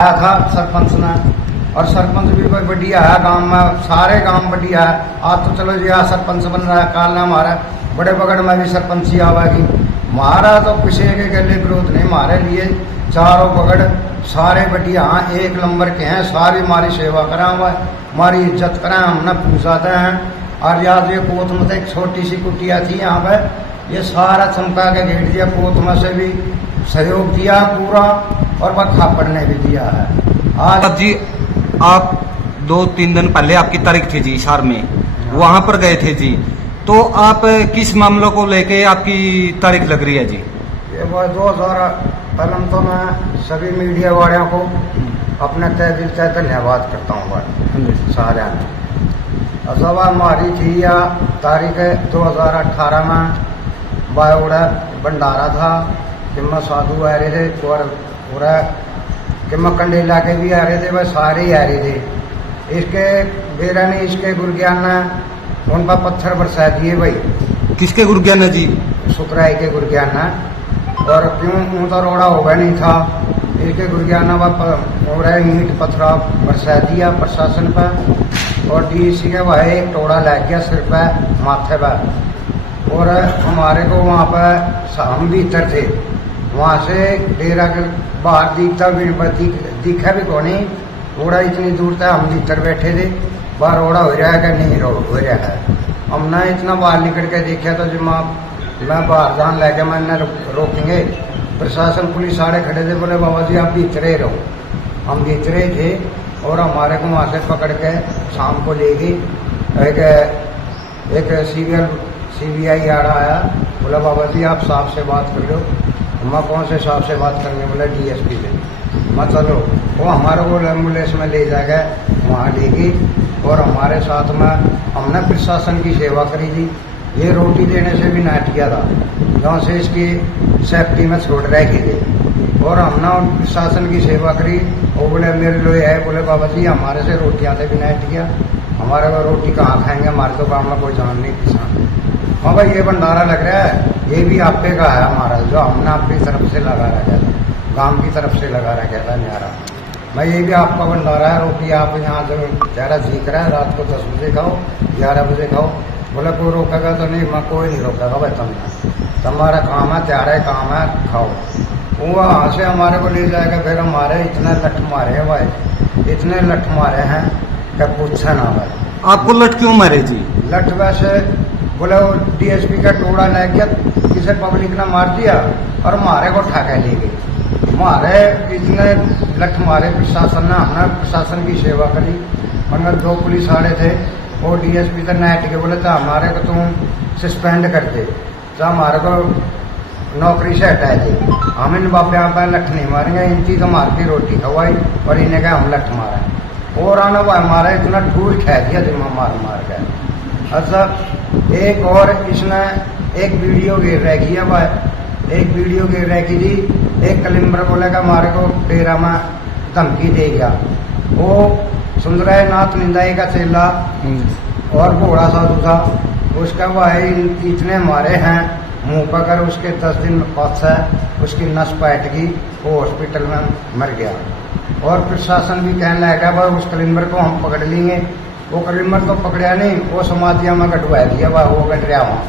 आया था सरपंच ने, और सरपंच भी कोई बढ़िया है गांव में, सारे गांव बढ़िया है। आज तो चलो जी आज सरपंच बन रहा है, काल ना हमारा बड़े बगड़ में भी सरपंची आवेगी। हमारा तो किसी के गले विरोध नहीं, हमारे लिए चारों बगड़ सारे बढ़िया एक नंबर के हैं, सारी हमारी सेवा करा हुआ, हमारी इज्जत करा, हमने पूछाते हैं। और याद ये पोत में एक छोटी सी कुटिया थी यहाँ पे, ये सारा चमका के घेर दिया, पोत में से भी सहयोग दिया पूरा, और वह खापड़ ने भी दिया है। आज जी आप 2-3 दिन पहले आपकी तारीख थी जी हिसार में, वहां पर गए थे जी, तो आप किस मामलों को लेके आपकी तारीख लग रही है जी? ये वो 2000 कलम तो मैं सभी मीडिया वालों को अपने तय दिल से धन्यवाद करता हूँ सारे। जब हमारी थी या तारीख 2018 में बायोड़ा भंडारा था कि मैं साधु आ रहे थे, और कि मैं कंडेला के भी आ रहे थे, वह सारे ही आ रहे थे। इसके बेरा ने, इसके गुरज्ञान ने उन पर पत्थर बरसा दिए भाई। किसके गुरज्ञान है जी? सुकराई के गुरज्ञान ने, और क्यों ऊँ तो रोड़ा होगा नहीं था, इसके गुरज्ञान ने ईंट पत्थर बरसा दिया प्रशासन पर, और डीसी के भाई एक टोड़ा लग गया सिर पर माथे पर। और हमारे को वहाँ पर हम भीतर थे, वहाँ से डेरा के बाहर दिखा भी कौन नहीं, रोड़ा इतनी दूर था, हम भीतर बैठे थे, बाहर रोड़ा हो रहा है कि नहीं हो रहा है। हमने इतना बाहर निकल के देखा तो जब मैं बाहर जान लगे, मैंने रोकेंगे, प्रशासन पुलिस सारे खड़े थे, बोले बाबा जी आप भीतरे रहो। हम भीतरे थे, और हमारे को वहाँ से पकड़ के शाम को ले गई। एक CBI आ रहा आया, बोला बाबा जी आप साहब से बात कर लो। मैं कौन से साहब से बात करने, बोला DSP से। मैं चलो, वो हमारे को एम्बुलेंस में ले जाएगा, वहाँ ले गई, और हमारे साथ में हमने प्रशासन की सेवा करी थी। ये रोटी देने से भी नाटिया था, जहाँ से इसकी सेफ्टी में छोड़ रखे थे, और हमने प्रशासन की सेवा करी। वो बोले मेरे लोग है, बोले बाबा जी हमारे से रोटियाँ से भी नाटिया, हमारे को रोटी कहाँ खाएंगे, हमारे तो गाँव में कोई जान नहीं किसान। हाँ भाई ये भंडारा लग रहा है, ये भी आपके का है हमारा, जो हमने अपनी तरफ से लगा रखा था, गांव की तरफ से लगा रखा था न्यारा। भाई ये भी आपका भंडारा है, रोटी आप यहाँ जो चारा सीख रहा है, रात को 10 बजे खाओ, 11 बजे खाओ। बोले कोई रोकेगा तो नहीं, मैं कोई नहीं रोकेगा भाई, तुम्हारा काम है, त्यारा काम है, खाओ। वो वहाँ से हमारे को ले जाएगा, फिर हमारे इतने लठ मारे हैं भाई, इतने लठ मारे हैं कि पूछा ना भाई। आपको लठ क्यों मारे जी? लठ वैसे बोले वो DSP का टोड़ा ले गया, किसे पब्लिक ने मार दिया, और मारे को ठाके ले गए। मारे इतने लठ मारे प्रशासन ने, हमने प्रशासन की सेवा करी, मगर 2 पुलिस वाले थे, वो DSP से नाइट के बोले था हमारे को तुम सस्पेंड कर दे, तो हमारे को नौकरी से हटाए थे। हम इन बाप यहाँ पर लठ नहीं मारेंगे, इनकी तो मार की रोटी खवाई, और इन्हें कहा हम लठ मारे, और आना वो हमारा इतना टूर खा दिया जिम्मा मार गए। अच्छा एक और इसने एक वीडियो गिर रखी है भाई, एक वीडियो गिर रखी थी, एक कलिम्बर बोलेगा हमारे को डेरा में धमकी दे गया। वो सुंदराय नाथ निंदाई का चेला और घोड़ा साधु था, उसका भाई इतने मारे हैं मुंह पकड़, उसके 10 दिन पास है, उसकी नस पैट गई, वो हॉस्पिटल में मर गया। और प्रशासन भी कहने लगा भाई उस कलिम्बर को हम पकड़ लेंगे। वो कलिम्बर तो पकड़ा नहीं, वो समाधिया में कटवा दिया भाई, वो कट रहा वहाँ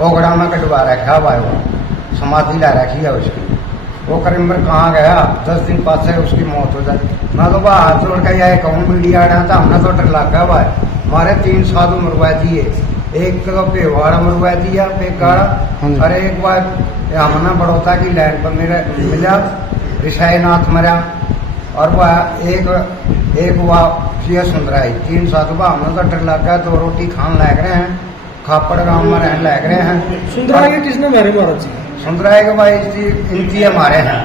ओगड़ा में कटवा रखा भाई, वो समाधि ला रखी है उसकी। वो कलिम्बर कहाँ गया, 10 दिन पास है उसकी मौत हो जाए। मैं तो भाई हाथ जोड़ कर कहूँ मीडिया रहा था, हमने तो डर लगा भाई। हमारे 3 साधु मरवा दिए, एक तो पेवाड़ा मरवा दिया पेकाड़ा, और एक बार हमने बड़ौदा की लैंड पर मेरा मिला ऋषाईनाथ मरा, और वह एक वह सुंदराई, 3 साधु हमने तो डर लगा, 2 रोटी खान लग रहे हैं, खापड़ गाँव में रहने लग रहे हैं। सुंदराई के किसने मारे महाराज जी? सुंदराई के भाई इनकी हमारे हैं।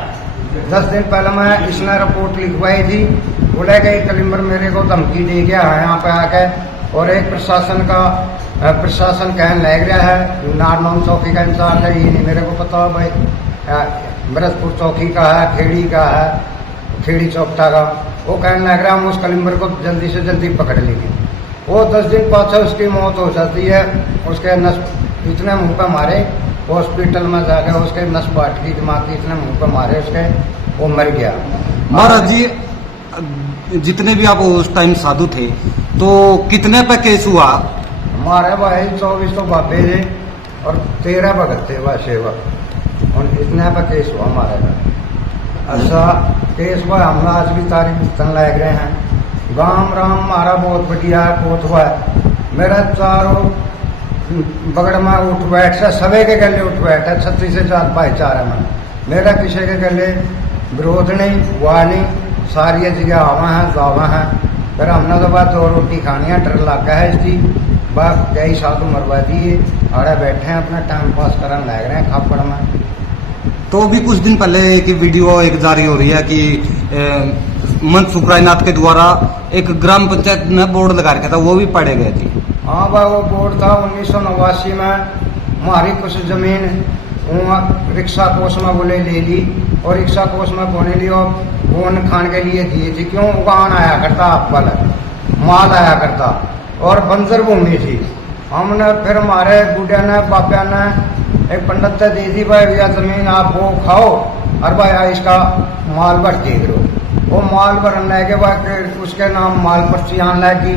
10 दिन पहले मैं इसने रिपोर्ट लिखवाई थी, बोला कि कलिम्बर मेरे को धमकी दे गया है यहाँ पे आके, और एक प्रशासन कहने लग रहा है नारनौल चौकी का इंचार्ज है, ये नहीं मेरे को पता भाई, भरतपुर चौकी का है, खेड़ी का है, खेड़ी चौकटा का। वो कहने लग रहा हम उस कलिम्बर को जल्दी से जल्दी पकड़ लेंगे। वो 10 दिन पास उसकी मौत हो जाती है, उसके नस इतने मुंह पे मारे, हॉस्पिटल में जाकर उसके नस पाट की दिमाग की इतने मुंह पे मारे उसके, वो मर गया। महाराज जी जितने भी आप उस टाइम साधु थे तो कितने पे केस हुआ? हमारे भाई 24 तो बाबे थे और 13 भगत थे वह सेवक और इतने पे केस हुआ हमारे का। अच्छा केस हुआ हम आज भी तारीख तन लग रहे हैं। गांव राम हमारा बहुत बढ़िया है, बहुत हुआ है। मेरा चारों बगड़ में उठ बैठ से सभी के गले उठ बैठ है, 36 से 4 भाईचारा में मेरा किसी के गले विरोध नहीं हुआ नहीं, सारी जगह आवा है जावा है। फिर हमने तो बात 2 रोटी खानी है, डर लगा है इसकी बस कई साल तो मरवा दिए आड़े बैठे हैं अपना टाइम पास करने लग रहे हैं खापड़ में। तो अभी कुछ दिन पहले एक वीडियो एक जारी हो रही है कि मंच सुखरायनाथ के द्वारा एक ग्राम पंचायत ने बोर्ड लगा रखा था, वो भी पड़े गए थी। हाँ भाई वो बोर्ड था 1989 में हमारी कुछ जमीन रिक्शा कोष में बोले ले ली और रिक्शा कोष में बोने ली और गोन खान के लिए दिए थी। क्यों उगान आया करता आप वाला माल आया करता और बंजर भूमि थी। हमने फिर हमारे बुढ़िया ने बापया ने एक पंडित से दे दी भाई यह जमीन आप वो खाओ और भाई इसका माल भर दे करो। वो माल भरने के बाद उसके नाम माल पर्ची आने लगी।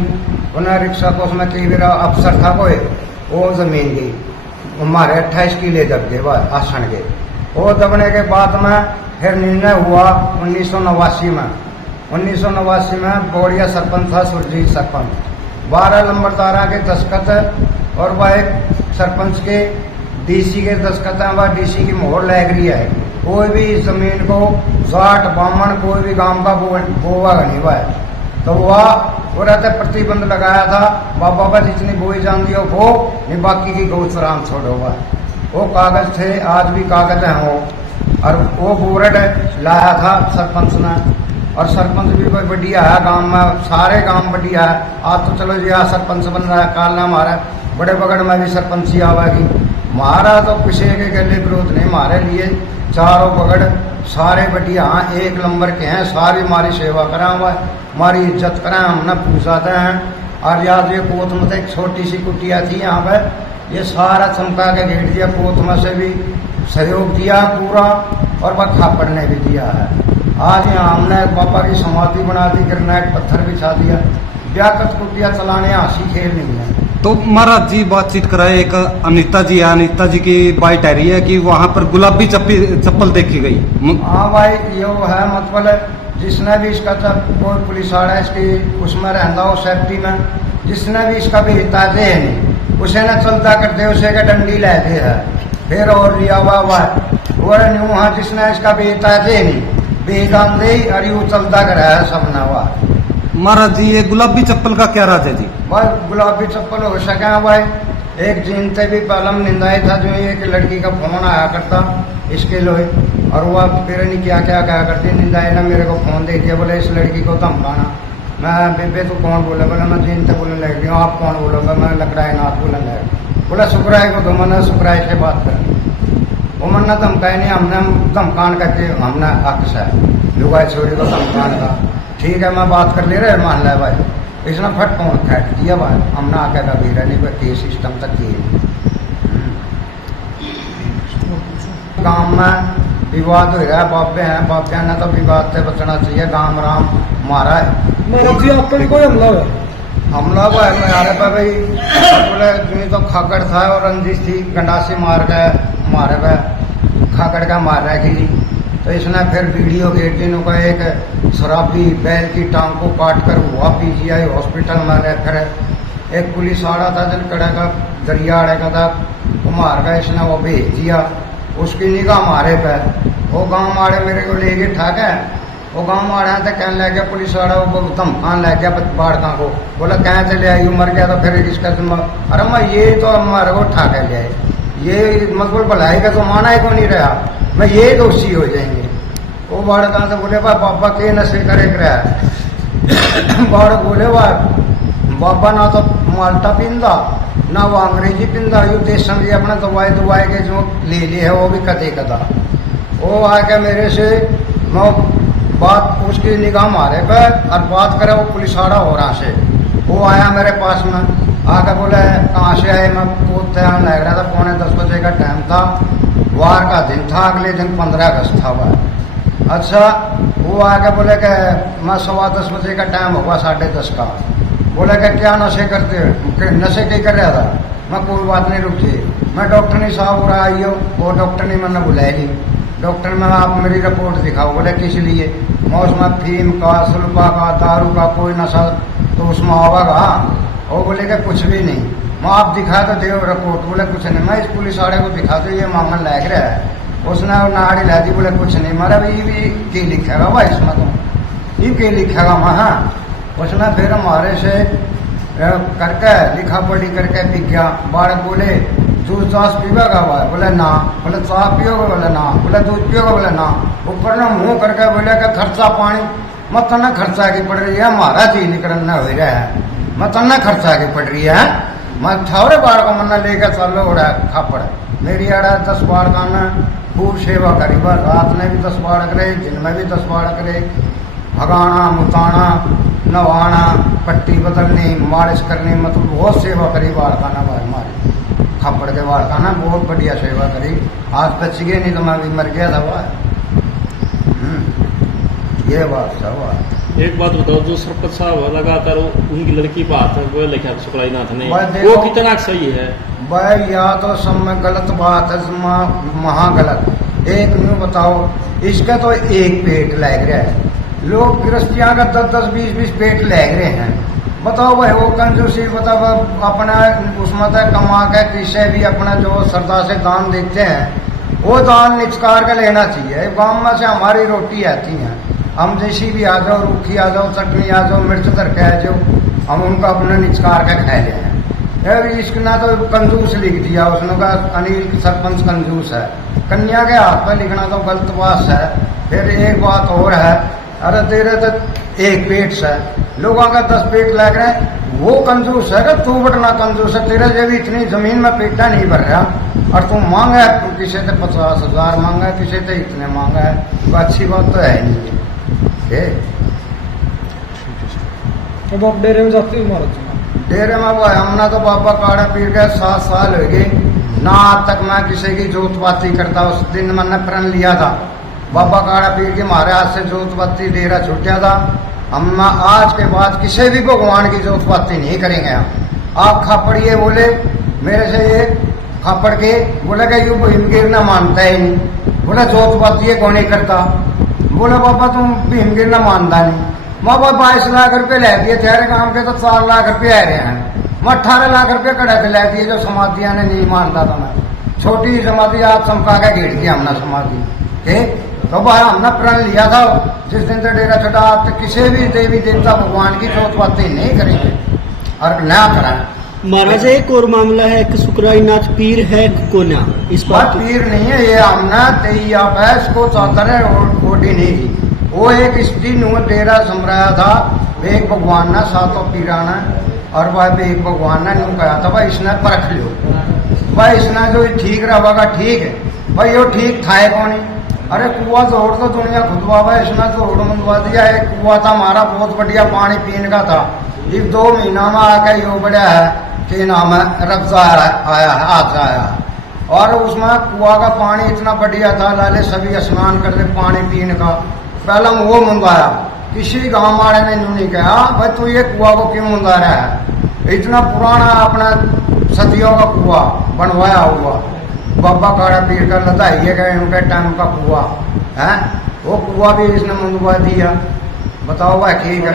उन्हें रिक्शा कोष में कई बार अफसर था कोई वो जमीन गई हमारे 28 किले दब गए बाद आसन के। वो दबने के बाद में फिर निर्णय हुआ 1989 में। 1989 में बोड़िया सरपंच था सुरजीत सरपंच, 12 नंबरदारा के दस्खत और वह एक सरपंच के डीसी के दस्खत है, वह डीसी की मोहर लग रही है। कोई भी इस जमीन को जाट बामण कोई भी गांव का बोवा नहीं हुआ है। तो वह रहते प्रतिबंध लगाया था बाबा पर जितनी बोई जान दियो वो नहीं, बाकी की गौचराम छोड़ो हुआ। वो कागज थे आज भी कागज हैं वो, और वो बोर्ड लाया था सरपंच ने। और सरपंच भी कोई बढ़िया है गांव में, सारे गांव बढ़िया है। आज तो चलो जी आज सरपंच बन रहा है, काल ना हमारा बड़े बगड़ में भी सरपंची आवेगी। हमारा तो किसी के गले विरोध नहीं, हमारे लिए चारों बगड़ सारे बढ़िया एक नंबर के हैं। सारी हमारी सेवा करा हुआ हमारी इज्जत करें, हमने पूछाते हैं। और याद ये पोत में एक छोटी सी कुटिया थी यहाँ पर, ये सारा चमका के घेर दिया। पोत में से भी सहयोग दिया पूरा और वह खापड़ ने भी दिया है। आज यहाँ हमने बाबा की समाधि बना दी, ग्रेनाइट पत्थर बिछा दिया। व्याकत कुटिया चलाने हंसी खेल नहीं है। तो महाराज जी बातचीत कराए, एक अनिता जी है, अनिता जी की बाइट आ रही है कि वहाँ पर गुलाबी चप्पल देखी गई। हाँ भाई ये है मतलब जिसने भी इसका कोई पुलिस आ रहा है इसकी उसमें रहता हो सेफ्टी में, जिसने भी इसका भी ताजे है नहीं उसे न चलता करते उसे का डंडी लाते है फिर और लिया हुआ वहाँ जिसने इसका भी ताजे नहीं बेदान दे और यू चलता कर रहा है सब ना हुआ। महाराज जी ये गुलाबी चप्पल का क्या राज है जी? भाई गुलाबी चप्पल हो सके भाई एक जीनते भी पहलम निंदाई था जो एक लड़की का फोन आया करता इसके लोहे और वह फिर नहीं क्या क्या कहा करती निंदाई ने मेरे को फोन दे दिया, बोले इस लड़की को धमकाना। मैं बेबे तू कौन बोले, बोला मैं जीनते बोलने लग रही हूँ, आप कौन बोलोगे, मैं लकड़ाई नाथ बोलने लग। बोला शुक्राई को तो मैंने शुक्राई से बात कर वो मन्ना धमकाई नहीं, हमने धमकान करके हमने हक से लुगाई छोड़ी को धमकान था। ठीक है मैं बात कर ले रहे मान लिया भाई, इसने फट फोन फेंक दिया भाई, हमने आके का भी नहीं कोई सिस्टम तक किए। गांव में विवाद हो रहा है, बाबे हैं बाबे ने तो विवाद से बचना चाहिए। गांव राम हमारा है। महाराज जी आप पर कोई हमला हुआ? हमला हुआ है मेरे पे भाई, बोले तुम्हें तो खाकड़ था और रंजिश थी, गंडासी मार गए हमारे पे, खाकड़ का मार रहा है। तो इसने फिर वीडियो गेट दिनों का एक शराबी बैल की टांग को काट कर हुआ पीजीआई हॉस्पिटल में रह। फिर एक पुलिस आ रहा था जन कड़ा का दरिया अड़े का था, वो मार गया इसने, वो भेज दिया उसकी निगाह मारे पे। वो गांव मारे मेरे को ले गए ठाक है, वो गांव मारे तो कहने लग गया पुलिस वाला वो धमकान लग गया बाड़का को, बोला कहाँ चले आई मर गया तो फिर इसका अरे मैं ये तो हमारे को ठाक ले आए, ये मतलब भलाई का तो माना ही को नहीं रहा, मैं ये दोषी हो जाएंगे। वो बाड़का से बोले भाई बाबा के नशे करे रहा बाड़ बोले भाई बाबा ना तो माल्टा पींदा ना वो अंग्रेजी पिंदा, यू देश समझिए अपना दवाई दवाई के जो ले लिए है वो भी कदे कदा। वो आके मेरे से मैं बात उसकी निगाह मारे पे और बात करे, वो पुलिस आड़ा हो रहा से वो आया मेरे पास में आके बोले कहाँ से आए, मैं बहुत ध्यान लग रहा था, 9:45 बजे का टाइम था, वार का दिन था, अगले दिन 15 अगस्त था वह। अच्छा वो वो आके बोले कि मैं 10:15 बजे का टाइम होगा 10:30 का। बोले कि क्या नशे करते हो? नशे के कर रहा था। मैं कोई बात नहीं, रुक जाइए, मैं डॉक्टर नहीं साहब हो रहा आई हो। वो डॉक्टर नहीं मैंने बुलाएगी। डॉक्टर में आप मेरी रिपोर्ट दिखाओ। बोले किस लिए? मैं उसमें फीम का, सुल्फा का, दारू का कोई नशा तो उसमें आवागा। वो बोले कि कुछ भी नहीं। मैं आप दिखा तो दे रिपोर्ट। बोले कुछ नहीं। मैं इस पुलिस वाले को दिखा दो, ये मामला लग रहा है। उसने नाड़ी ला दी। बोले कुछ नहीं। मारा भाई भी की लिखेगा भाई इसमें, तुम ये की लिखेगा वहाँ। उसने फिर हमारे से करके लिखा पढ़ी करके पी गया। बालक बोले जूस चास पीवेगा भाई? बोले ना। बोले चाय पियोगे? बोले ना। बोले दूध पियोगे? बोले ना। ऊपर ने मुंह करके बोले कि खर्चा पानी मत तना खर्चा की पड़ रही है, हमारा चीज निकलना हो रहा है, मत तना खर्चा की पड़ रही है। मैं ठौरे बार को मना लेकर चलो हो रहा है खापड़। मेरी आड़ा 10 बार का मैं खूब सेवा करी। बस रात में भी 10 बार करे, दिन में भी 10 बार करे। भगाना, मुताना, नवाना, पट्टी बदलनी, मालिश करनी, मतलब बहुत सेवा करी बाड़काना भाई हमारी खापड़ के बाड़काना। बहुत बढ़िया सेवा करी। आज बच गए नहीं तो मैं भी मर गया था भाई। ये बात सब है। एक बात बताओ, जो सरपंच साहब लगातार उनकी लड़की बात है वो लिखा शुक्लाईनाथ ने, भाई देखो, वो कितना सही है भाई? या तो सब में गलत बात है, महा गलत। एक न्यू बताओ, इसका तो एक पेट लग रहा है। लोग गृहस्थियां का 10-10, 20-20 पेट लग रहे हैं। बताओ भाई, वो कंजूसी बताओ अपना उसमें तो कमा के किसे भी अपना जो श्रद्धा से दान देते हैं वो दान निचकार के लेना चाहिए। गाँव में से हमारी रोटी आती है, हम जैसी भी आ जाओ, रूखी आ जाओ, चटनी आ जाओ, मिर्च धर के आ जाओ, हम उनका अपना निचकार के खा ले हैं। इसको ना तो कंजूस लिख दिया उसने का, अनिल सरपंच कंजूस है। कन्या के हाथ पर लिखना तो गलत बात है। फिर एक बात और है, अरे तेरे तो एक पेट से लोगों का 10 पेट लग रहे हैं, वो कंजूस है। तू बटना कंजूस है, तेरे जब इतनी जमीन में पेटा नहीं भर रहा और तू मांगा है, किसी से 50,000 मांगा है, किसी से इतने मांगा है, तो अच्छी बात तो है नहीं। अब आप डेरे में जाते हो महाराज? डेरे में वो हमने तो बाबा काड़ा पीर के 7 साल हो गए ना, आज तक मैं किसी की जोत बाती करता। उस दिन मैंने प्रण लिया था बाबा काड़ा पीर के, हमारे हाथ से जोत बाती डेरा छूटा था। हम आज के बाद किसी भी भगवान की जोत बाती नहीं करेंगे। आप खापड़िए बोले मेरे से, ये खापड़ के बोले कि यू भीमगिर ना मानता ही नहीं। बोला जोत बाती कौन नहीं करता? बोले बाबा तुम भीमगिर ना मानता नहीं। माँ बाप 22 लाख रुपए ले दिए, तेरे काम के तो 4 लाख रुपए आ रहे हैं। मैं 18 लाख रुपए कड़े पे ले दिए जो समाधियां ने नहीं मानता था। मैं छोटी समाधि आप चमका के घेर दिया हमने समाधि के। तो भाई हमने प्रण लिया था जिस दिन से डेरा छुटा, आप किसी भी देवी देवता भगवान की जोत बाती नहीं करेंगे और ना कराएं। महाराज एक और मामला है कि शुक्राईनाथ पीर है कोना, इस बात पीर नहीं है ये, हमने तेईया भैंस को चादर ओढ़ी नहीं थी। वो एक स्त्री डेरा समराया था, एक भगवान ने 7 पीराना और वह एक भगवान ने यूं कहा था भाई इसने परख लो, भाई इसने जो ठीक रहेगा ठीक है। भाई यो ठीक था कौन? अरे कुआ जोड़ तो दुनिया खुदवा भाई, इसने जोड़ मंदवा दिया। एक कुआ था हमारा बहुत बढ़िया पानी पीने का था, एक 2 महीना में आके यो बढ़िया है कि नाम है रब्जा आया है, आज आया। और उसमें कुआ का पानी इतना बढ़िया था, लाले सभी स्नान करते पानी पीने का। पहला वो मुंदाया, किसी गांव वाले ने यूं नहीं कहा भाई तू ये कुआ को क्यों मुंदा रहा है। इतना पुराना अपना सदियों का कुआ बनवाया हुआ, बाबा काड़ा पीर का लदाइए गए उनके टाइम का कुआ है, वो कुआ भी इसने मुंदवा दिया। बताओ भाई ठीक है।